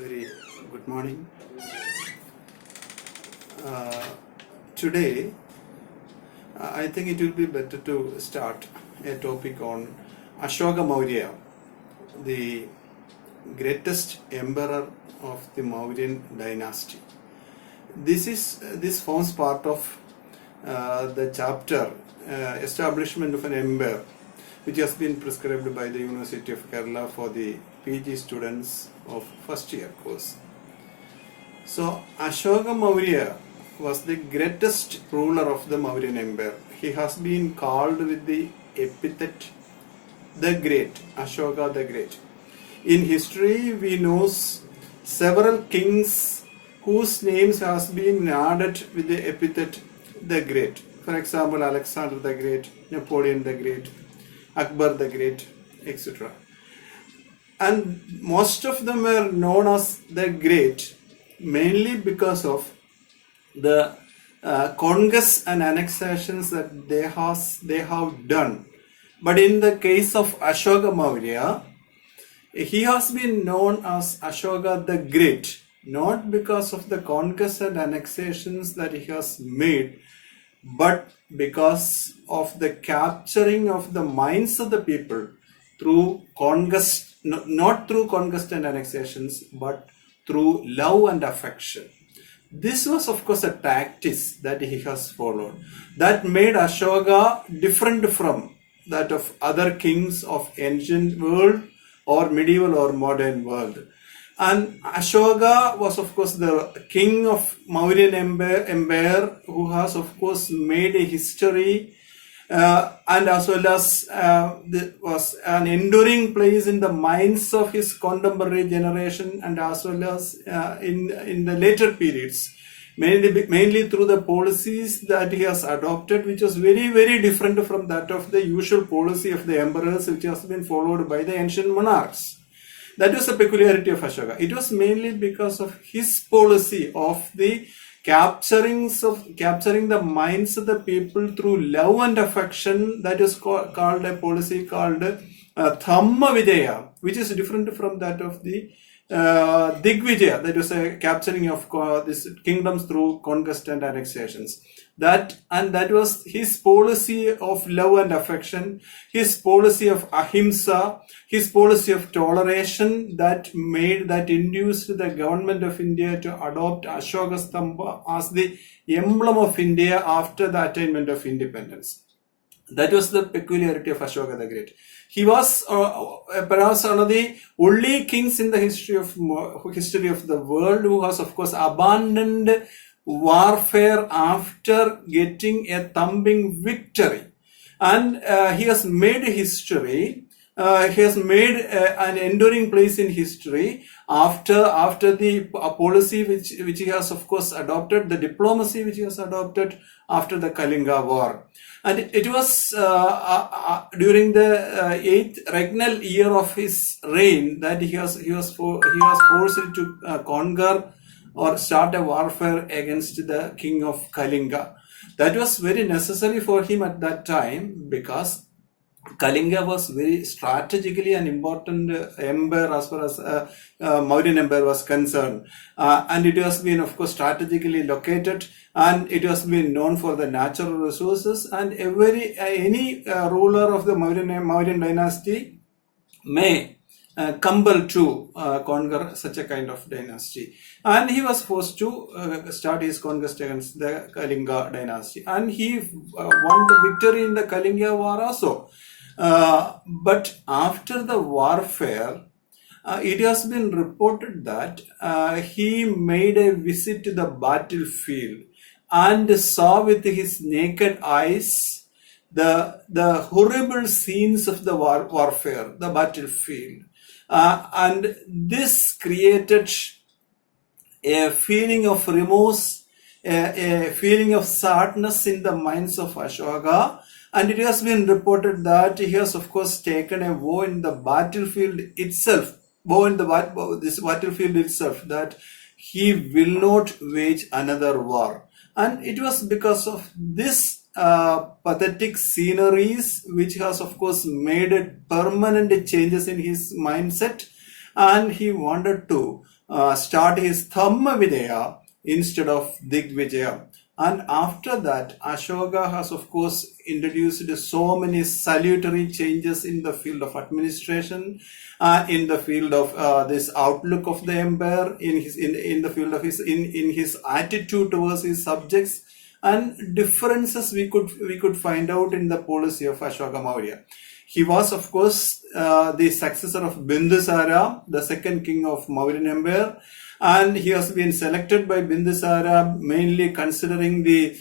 Very good morning. Today, I think it will be better to start a topic on Ashoka Maurya, the greatest emperor of the Mauryan dynasty. This forms part of the chapter establishment of an empire, which has been prescribed by the University of Kerala for the PG students of first year course. So Ashoka Maurya was the greatest ruler of the Mauryan Empire. He has been called with the epithet the Great, Ashoka the Great. In history, we know several kings whose names has been added with the epithet the Great. For example, Alexander the Great, Napoleon the Great, Akbar the Great, etc. And most of them were known as the Great mainly because of the conquests and annexations that they have done. But in the case of Ashoka Maurya, he has been known as Ashoka the Great, not because of the conquests and annexations that he has made, but because of the capturing of the minds of the people through conquest, not through conquest and annexations, but through love and affection. This was, of course, a tactics that he has followed that made Ashoka different from that of other kings of ancient world or medieval or modern world. And Ashoka was, of course, the king of Mauryan Empire who has, of course, made a history and as well as was an enduring place in the minds of his contemporary generation and as well as in the later periods, mainly through the policies that he has adopted, which was very, very different from that of the usual policy of the emperors, which has been followed by the ancient monarchs. That was the peculiarity of Ashoka. It was mainly because of his policy of the capturing the minds of the people through love and affection. That is called a policy called Dhamma Vijaya, which is different from that of the Digvijaya, that was a capturing of these kingdoms through conquest and annexations. That was his policy of love and affection, his policy of ahimsa, his policy of toleration that induced the government of India to adopt Ashoka Stamba as the emblem of India after the attainment of independence. That was the peculiarity of Ashoka the Great. He was perhaps one of the only kings in the history of the world who has, of course, abandoned warfare after getting a thumping victory. And he has made history. He has made an enduring place in history after the policy which he has, of course, adopted, the diplomacy which he has adopted after the Kalinga War. And it was during the 8th regnal year of his reign that he was forced to conquer or start a warfare against the king of Kalinga. That was very necessary for him at that time because Kalinga was very strategically an important empire as far as Mauryan Empire was concerned. And it has been, of course, strategically located, and it has been known for the natural resources, and any ruler of the Mauryan dynasty may compel to conquer such a kind of dynasty. And he was forced to start his conquest against the Kalinga dynasty. And he won the victory in the Kalinga War also. But after the warfare, it has been reported that he made a visit to the battlefield and saw with his naked eyes the horrible scenes of the warfare, the battlefield. And this created a feeling of remorse, a feeling of sadness in the minds of Ashoka. And it has been reported that he has, of course, taken a vow in the battlefield itself, that he will not wage another war. And it was because of this pathetic sceneries which has, of course, made permanent changes in his mindset, and he wanted to start his Dhamma Vinaya instead of Digvijaya. And after that, Ashoka has, of course, introduced so many salutary changes in the field of administration, in the field of this outlook of the empire, in the field of his attitude towards his subjects, and differences we could find out in the policy of Ashoka Maurya. He was, of course, the successor of Bindusara, the second king of Mauryan Empire, and he has been selected by Bindusara mainly considering the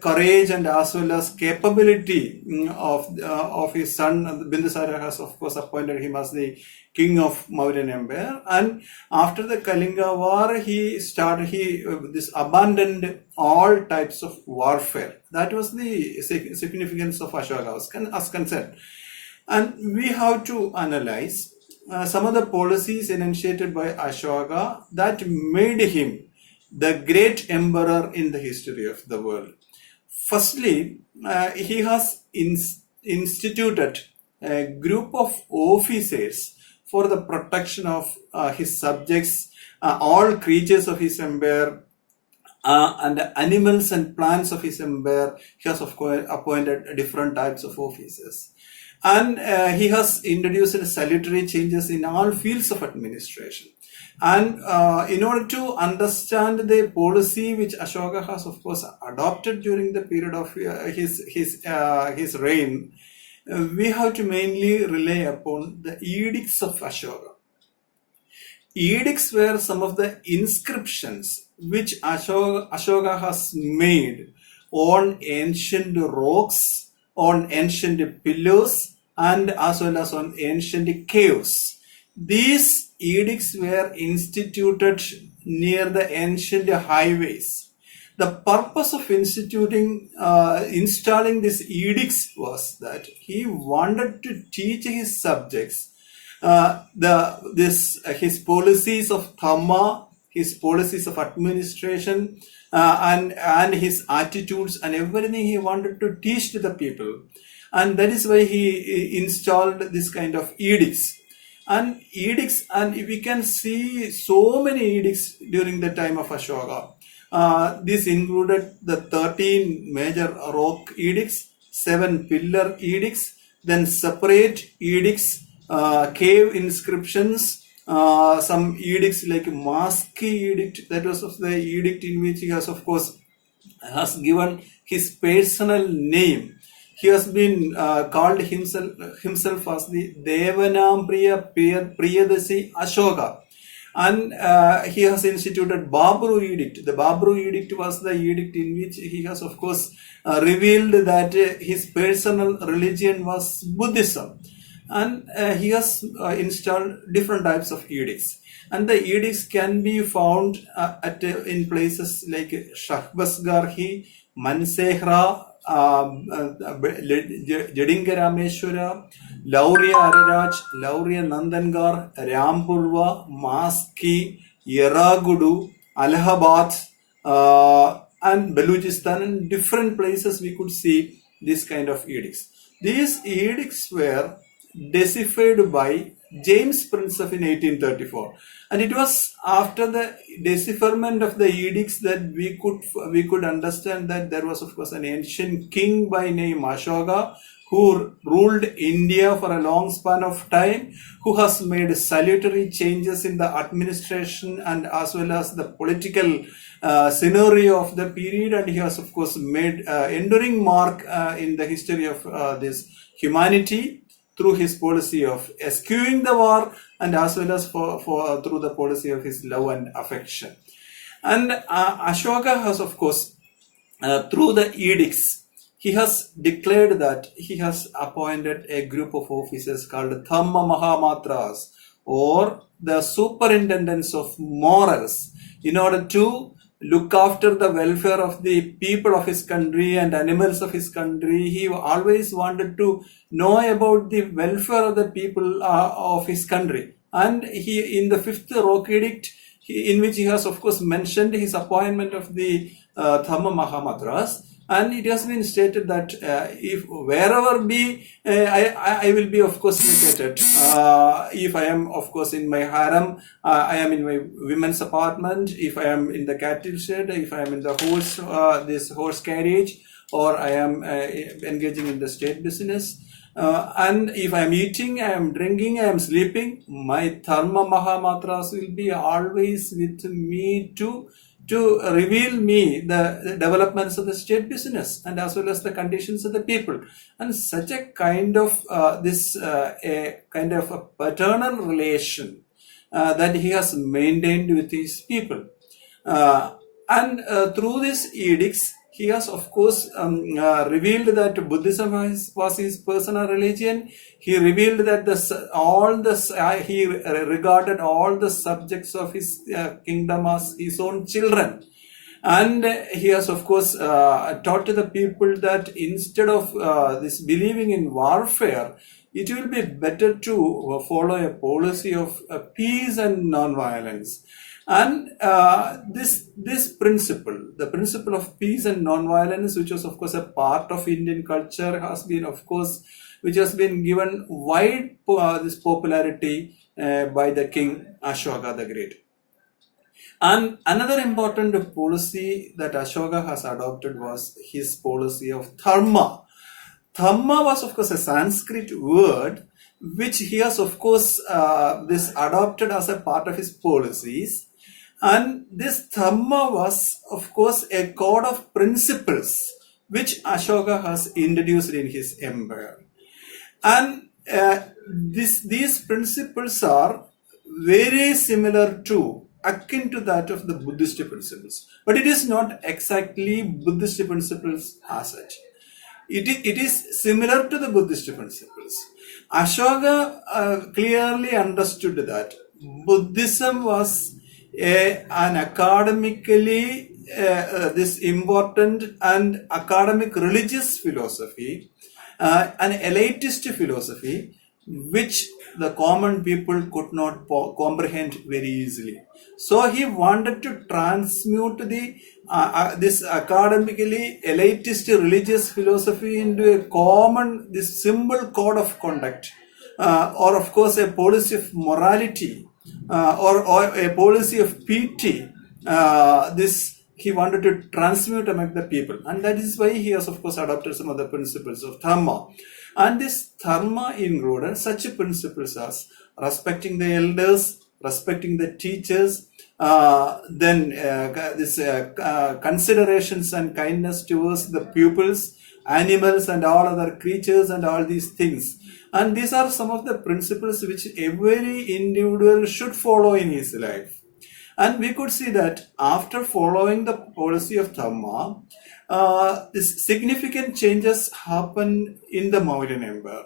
courage and as well as capability of his son. Bindusara has, of course, appointed him as the king of Mauryan Empire, and after the Kalinga war, he abandoned all types of warfare. That was the significance of Ashoka as concerned. And we have to analyze some of the policies initiated by Ashoka that made him the great emperor in the history of the world. Firstly, he has instituted a group of officers for the protection of his subjects, all creatures of his empire, and the animals and plants of his empire. He has, of course, appointed different types of officers. And he has introduced salutary changes in all fields of administration. And in order to understand the policy which Ashoka has, of course, adopted during the period of his reign, we have to mainly rely upon the edicts of Ashoka. Edicts were some of the inscriptions which Ashoka has made on ancient rocks, on ancient pillars, and as well as on ancient caves. These edicts were instituted near the ancient highways. The purpose of installing these edicts was that he wanted to teach his subjects his policies of Dhamma, his policies of administration, and his attitudes and everything he wanted to teach to the people. And that is why he installed this kind of edicts. And we can see so many edicts during the time of Ashoka. This included the 13 major rock edicts, 7 pillar edicts, then separate edicts, cave inscriptions, some edicts like Maski edict, that was of the edict in which he has, of course, has given his personal name. He has been called himself as the Devanampriya Priyadasi Ashoka. And he has instituted Babru Edict. The Babru Edict was the edict in which he has, of course, revealed that his personal religion was Buddhism. And he has installed different types of edicts. And the edicts can be found in places like Shahbasgarhi, Mansehra, Jedingarameshwara, Lauriya Araraj, Lauriya Nandangar, Rampurva, Maski, Yeragudu, Allahabad, and Baluchistan, and different places we could see this kind of edicts. These edicts were deciphered by James Prinsep in 1834, and it was after the decipherment of the edicts that we could understand that there was, of course, an ancient king by name Ashoka who ruled India for a long span of time, who has made salutary changes in the administration and as well as the political scenario of the period, and he has, of course, made enduring mark in the history of this humanity through his policy of eschewing the war and as well as through the policy of his love and affection. And Ashoka has, of course, through the edicts, he has declared that he has appointed a group of officers called Dhamma Mahamatras, or the superintendents of morals, in order to look after the welfare of the people of his country and animals of his country. He always wanted to know about the welfare of the people of his country. And he, in the 5th Rock Edict, in which he has, of course, mentioned his appointment of the Dhamma Mahamatras, And it has been stated that if wherever be, I will be of course located. If I am of course in my harem, I am in my women's apartment. If I am in the cattle shed, if I am in the horse, this horse carriage, or I am engaging in the state business. And if I am eating, I am drinking, I am sleeping, my Dharma Mahamatras will be always with me to reveal me the developments of the state business and as well as the conditions of the people. And such a kind of a kind of a paternal relation that he has maintained with his people. And through these edicts, he has of course revealed that Buddhism was his personal religion. He revealed that he regarded all the subjects of his kingdom as his own children. And he has of course taught to the people that instead of this believing in warfare, it will be better to follow a policy of peace and non-violence. And this principle, the principle of peace and non-violence, which was of course a part of Indian culture, has been of course, which has been given wide this popularity by the king Ashoka the Great. And another important policy that Ashoka has adopted was his policy of dharma. Dhamma was of course a Sanskrit word which he has of course this adopted as a part of his policies. And this Dhamma was of course a code of principles which Ashoka has introduced in his empire. And these principles are very similar to, akin to that of the Buddhist principles. But it is not exactly Buddhist principles as such. It is similar to the Buddhist principles. Ashoka clearly understood that Buddhism was an academically this important and academic religious philosophy, an elitist philosophy which the common people could not comprehend very easily. So he wanted to transmute this academically elitist religious philosophy into a common, this simple code of conduct, or of course a policy of morality, or a policy of piety. This he wanted to transmute among the people, and that is why he has of course adopted some of the principles of dharma. And this dharma included such principles as respecting the elders, respecting the teachers, then this considerations and kindness towards the pupils, animals and all other creatures and all these things. And these are some of the principles which every individual should follow in his life. And we could see that after following the policy of Dhamma, this significant changes happened in the Mauryan Empire.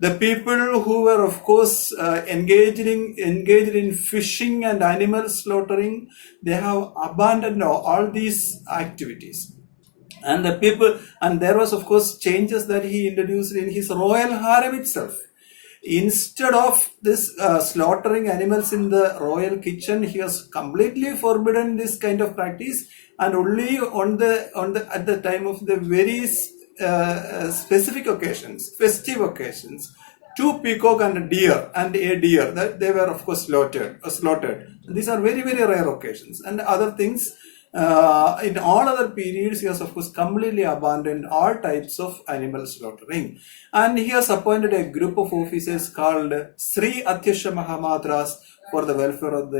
The people who were of course engaged in fishing and animal slaughtering, they have abandoned all these activities. And the people, and there was of course changes that he introduced in his royal harem itself. Instead of this slaughtering animals in the royal kitchen, he has completely forbidden this kind of practice, and only at the time of the very specific occasions, festive occasions, 2 peacock and a deer that they were of course slaughtered. These are very, very rare occasions. And other things, in all other periods, he has of course completely abandoned all types of animal slaughtering. And he has appointed a group of officers called Sri Atyasha Mahamatras for the welfare of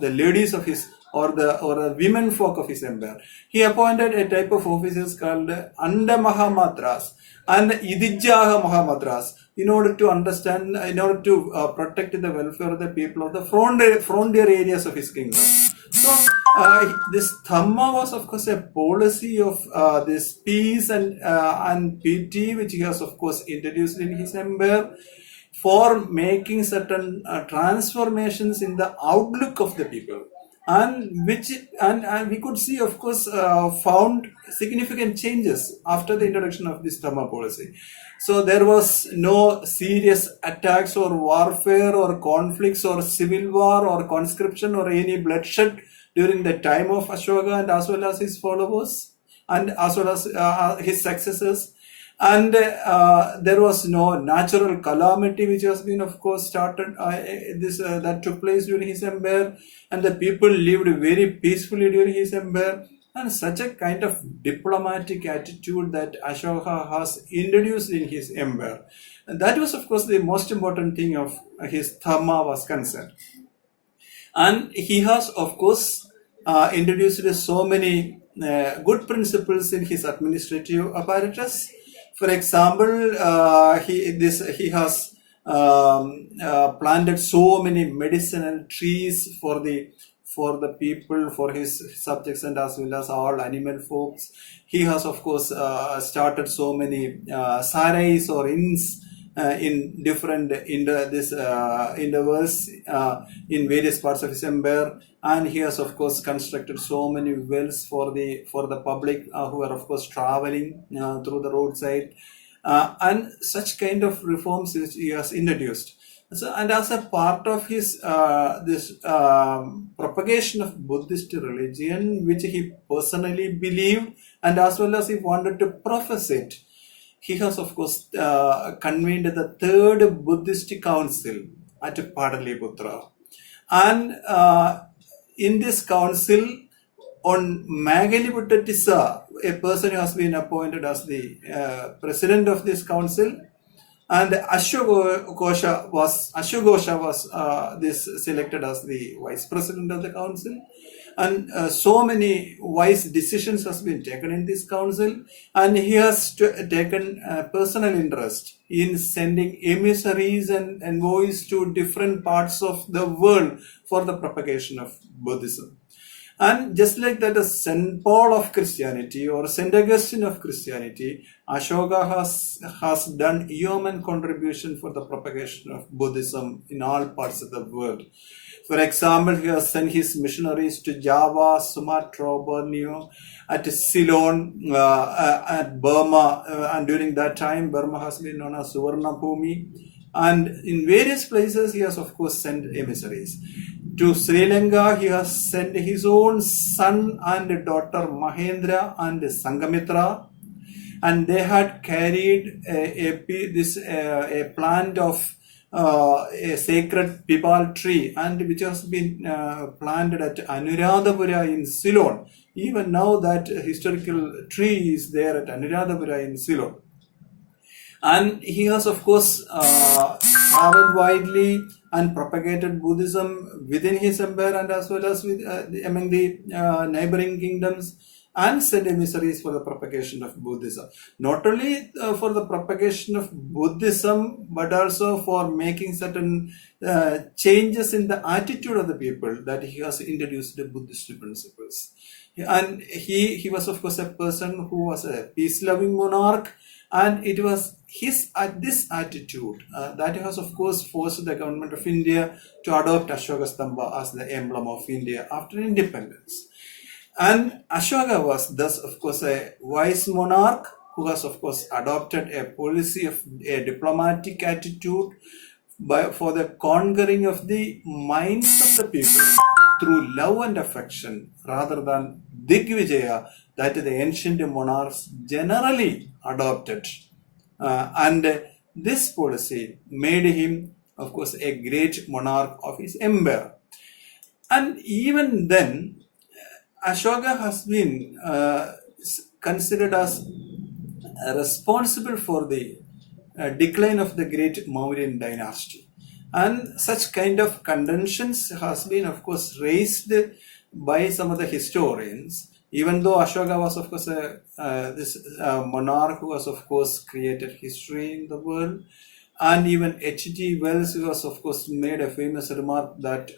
the ladies of his or the women folk of his empire. He appointed a type of officers called Anda Mahamatras and Idijjaha Mahamatras in order to protect the welfare of the people of the frontier areas of his kingdom. So this Dhamma was of course a policy of this peace and piety, which he has of course introduced in his empire for making certain transformations in the outlook of the people, and we could see of course found significant changes after the introduction of this Dhamma policy. So there was no serious attacks or warfare or conflicts or civil war or conscription or any bloodshed during the time of Ashoka and as well as his followers. and as well as his successors. And there was no natural calamity which has been, of course, started that took place during his empire, and the people lived very peacefully during his empire. And such a kind of diplomatic attitude that Ashoka has introduced in his empire. And that was, of course, the most important thing of his Dhamma was concerned. And he has, of course, introduced so many good principles in his administrative apparatus. For example, he has planted so many medicinal trees for the people, for his subjects, and as well as all animal folks. He has, of course, started so many sarais or inns in different intervals in various parts of his empire, and he has, of course, constructed so many wells for the public who are, of course, traveling through the roadside, and such kind of reforms which he has introduced. So, and as a part of his this propagation of Buddhist religion, which he personally believed, and as well as he wanted to profess it, he has, of course, convened the third Buddhist council at Pataliputra. And in this council, on Magaliputta Tissa, a person who has been appointed as the president of this council, and Ashwagosha was this selected as the vice president of the council. And so many wise decisions has been taken in this council, and he has taken personal interest in sending emissaries and envoys to different parts of the world for the propagation of Buddhism. And just like that, St. Paul of Christianity or St. Augustine of Christianity, Ashoka has done human contribution for the propagation of Buddhism in all parts of the world. For example, he has sent his missionaries to Java, Sumatra, Borneo, at Ceylon, at Burma, and during that time, Burma has been known as Suvarnabhumi. And in various places, he has, of course, sent emissaries. To Sri Lanka, he has sent his own son and daughter Mahendra and Sangamitra, and they had carried a plant of a sacred pipal tree, and which has been planted at Anuradhapura in Ceylon. Even now that historical tree is there at Anuradhapura in Ceylon. And he has, of course, traveled widely and propagated Buddhism within his empire and as well as among the neighboring kingdoms, and sent emissaries for the propagation of Buddhism. Not only for the propagation of Buddhism, but also for making certain changes in the attitude of the people, that he has introduced the Buddhist principles. And he was, of course, a person who was a peace-loving monarch, and it was this attitude that has, of course, forced the government of India to adopt Ashoka Stamba as the emblem of India after independence. And Ashoka was thus, of course, a wise monarch who has, of course, adopted a policy of a diplomatic attitude for the conquering of the minds of the people through love and affection, rather than Digvijaya that the ancient monarchs generally adopted. And this policy made him, of course, a great monarch of his empire. And even then, Ashoka has been considered as responsible for the decline of the great Mauryan dynasty. And such kind of contentions has been, of course, raised by some of the historians, even though Ashoka was, of course, this monarch who was, of course, created history in the world. And even H.G. Wells was, of course, made a famous remark that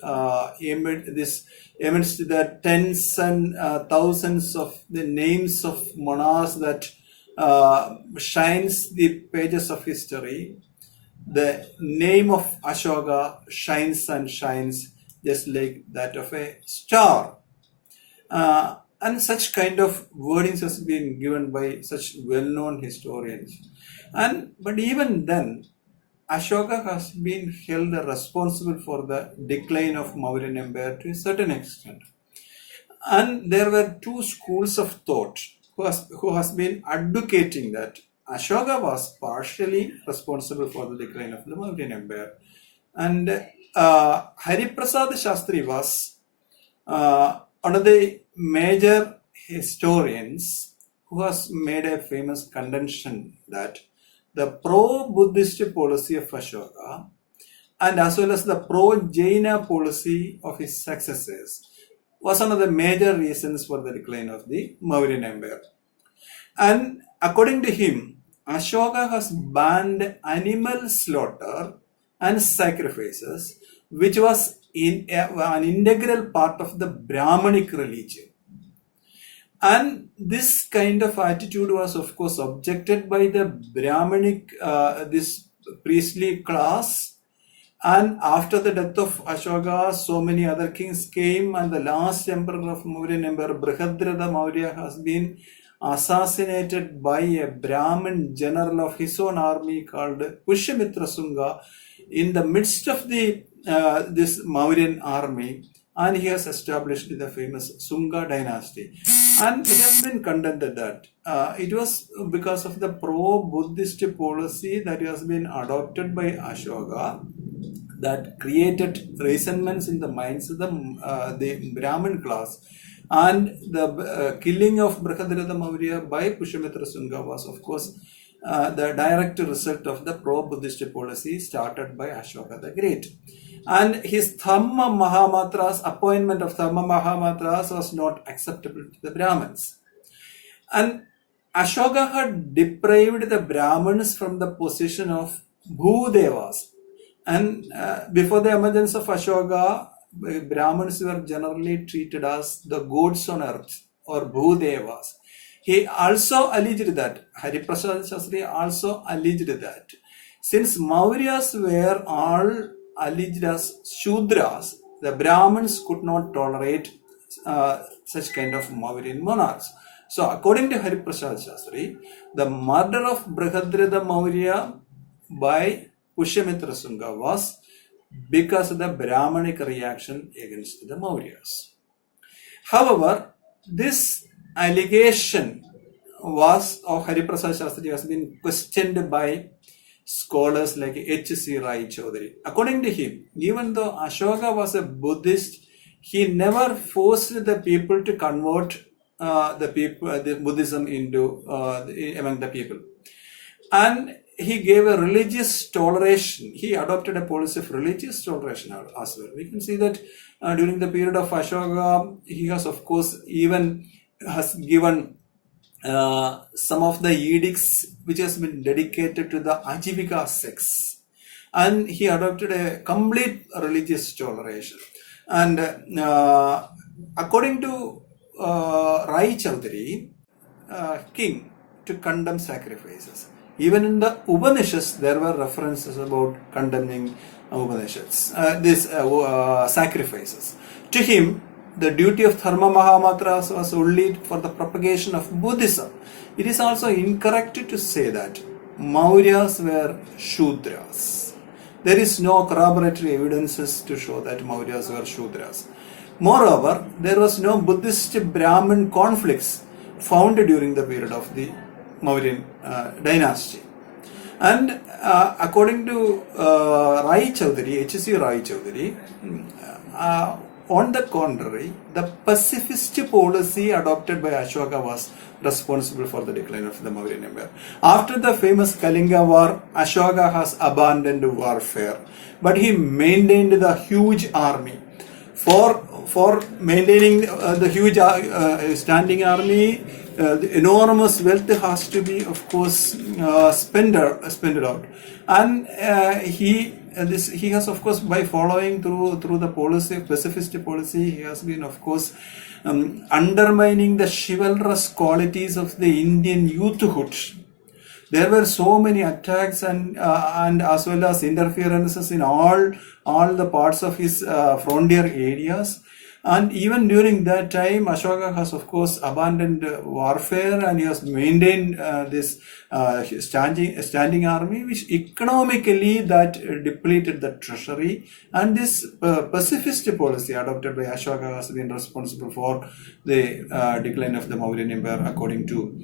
amidst the tens and thousands of the names of monarchs that shines the pages of history, the name of Ashoka shines and shines just like that of a star. And such kind of wordings has been given by such well-known historians. But even then, Ashoka has been held responsible for the decline of Mauryan Empire to a certain extent. And there were two schools of thought who has been advocating that Ashoka was partially responsible for the decline of the Mauryan Empire. And Hariprasad Shastri was one of the major historians who has made a famous contention that the pro-Buddhist policy of Ashoka and as well as the pro-Jaina policy of his successors was one of the major reasons for the decline of the Mauryan Empire. And according to him, Ashoka has banned animal slaughter and sacrifices, which was an integral part of the Brahmanic religion. And this kind of attitude was, of course, objected by the Brahmanic, this priestly class. And after the death of Ashoka, so many other kings came, and the last emperor of Mauryan Empire, Brihadratha Maurya, has been assassinated by a Brahmin general of his own army called Pushyamitra Sunga in the midst of the this Mauryan army, and he has established the famous Sunga dynasty. And it has been contended that it was because of the pro-Buddhist policy that has been adopted by Ashoka that created resentments in the minds of the Brahmin class. And the killing of Brihadratha Maurya by Pushyamitra Sunga was, of course, the direct result of the pro-Buddhist policy started by Ashoka the Great. And his Dhamma Mahamatras, appointment of Dhamma Mahamatras, was not acceptable to the Brahmins. And Ashoka had deprived the Brahmins from the position of Bhudevas. And before the emergence of Ashoka, Brahmins were generally treated as the gods on earth or Bhudevas. He also alleged that, Hariprasad Shastri also alleged that, since Mauryas were all alleged as Shudras, the Brahmins could not tolerate such kind of Mauryan monarchs. So according to Hariprasad Shastri, the murder of Brihadratha Maurya by Pushyamitra Sunga was because of the Brahmanic reaction against the Mauryas. However, this allegation of Hariprasad Shastri has been questioned by scholars like H.C. Rai Chaudhary. According to him, even though Ashoka was a Buddhist, he never forced the people to convert the Buddhism into among the people. And he gave a religious toleration. He adopted a policy of religious toleration as well. We can see that during the period of Ashoka, he has, of course, even has given some of the edicts which has been dedicated to the Ajivika sects. And he adopted a complete religious toleration. And according to Rai Chaudhary, king to condemn sacrifices. Even in the Upanishads, there were references about condemning Upanishads, these sacrifices. To him, the duty of Dharma Mahamatras was only for the propagation of Buddhism. It is also incorrect to say that Mauryas were Shudras. There is no corroboratory evidences to show that Mauryas were Shudras. Moreover, there was no Buddhist Brahmin conflicts found during the period of the Mauryan dynasty. And according to Rai Chaudhary, H.C. Rai Chaudhary, on the contrary, the pacifist policy adopted by Ashoka was responsible for the decline of the Mauryan Empire. After the famous Kalinga War, Ashoka has abandoned warfare, but he maintained the huge army. For maintaining the huge standing army, the enormous wealth has to be, of course, spent out. And he has, of course, by following through the policy, pacifist policy, he has been, of course, undermining the chivalrous qualities of the Indian youthhood. There were so many attacks and as well as interferences in all the parts of his frontier areas. And even during that time, Ashoka has, of course, abandoned warfare, and he has maintained this standing army, which economically that depleted the treasury. And this pacifist policy adopted by Ashoka has been responsible for the decline of the Mauryan Empire, according to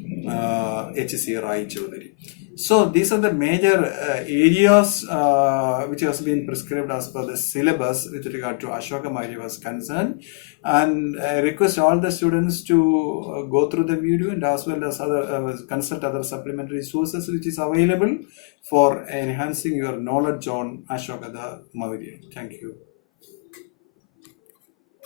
H.C. Rai Chaudhary. So these are the major areas which has been prescribed as per the syllabus with regard to Ashoka Maurya was concerned. And I request all the students to go through the video and as well as other consult other supplementary sources which is available for enhancing your knowledge on Ashoka the Maurya. Thank you.